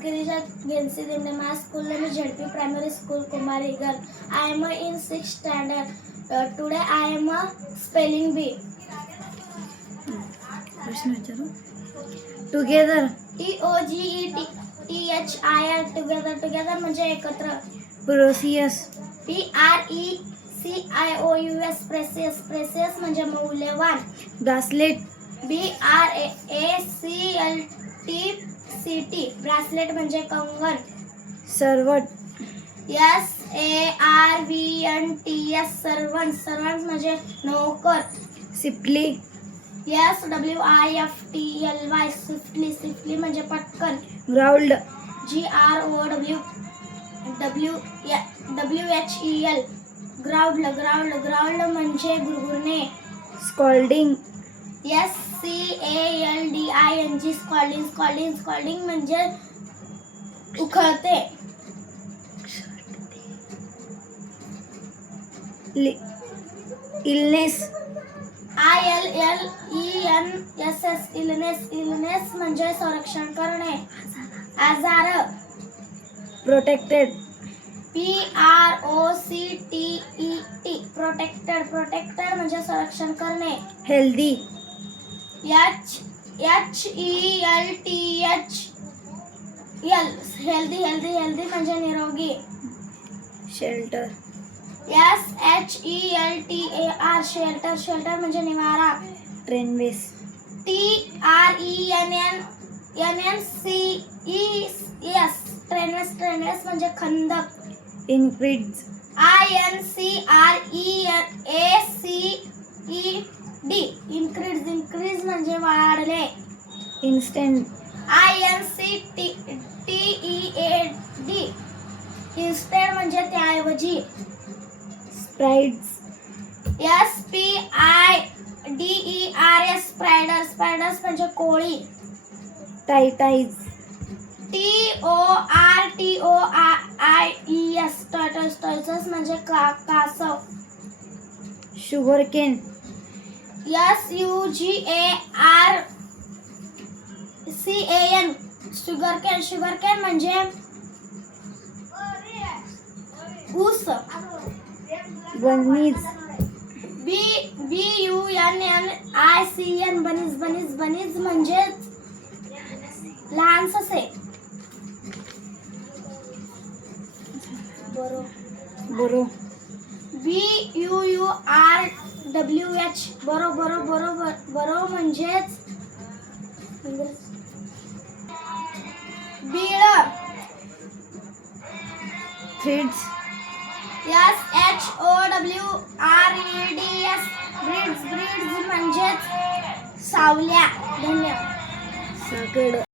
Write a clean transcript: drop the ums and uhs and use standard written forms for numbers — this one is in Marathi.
Girija Gensi my school name is ZP Primary School Kumari Girl. I am in 6th standard. Today I am spelling bee. Together. TOGETHIR together म्हणजे एकत्र. Precious. PRECIOUS precious म्हणजे मौल्यवान. Bracelet. BRACLET ब्रासलेट म्हणजे कंगन. Servant. SARVNTS सर्वंट म्हणजे नोकर. Swiftly. SWIFTLY स्विफ्टली म्हणजे पटकन. Growled. GROWWHEL ग्राउंड म्हणजे गुरगुरणे. Scolding. SCALDING स्कॉल्डिंग म्हणजे उखळते. Illness. ILLENSS म्हणजे संरक्षण करणे. आजार. Protected. प्रोटेक्टेड म्हणजे संरक्षण करणे. Healthy. हेल्दी म्हणजे निरोगी. Shelter. SHELTER म्हणजे निवारा. Trainways. TRENNCES ट्रेनवेस म्हणजे खंदक. Increase. INCREACED इन्क्रीज म्हणजे वाढले. Instant. INCTEAD इन्स्टेड म्हणजे त्याऐवजी. Sprites. SPIDERS स्पायडर्स म्हणजे कोळी. Tortoise. TORTOIES टॉर्टोइस म्हणजे कासव. Sugarcane. SUGARCAN शुगरकेन म्हणजे ऊस. Bunnies. BUNNICN बनीज म्हणजे लहान ससे. Burrow. BUURWH बरो म्हणजेच बीळ. Threads. SHOWREDS ब्रीड्स म्हणजेच सावल्या. धन्यवाद. Saked.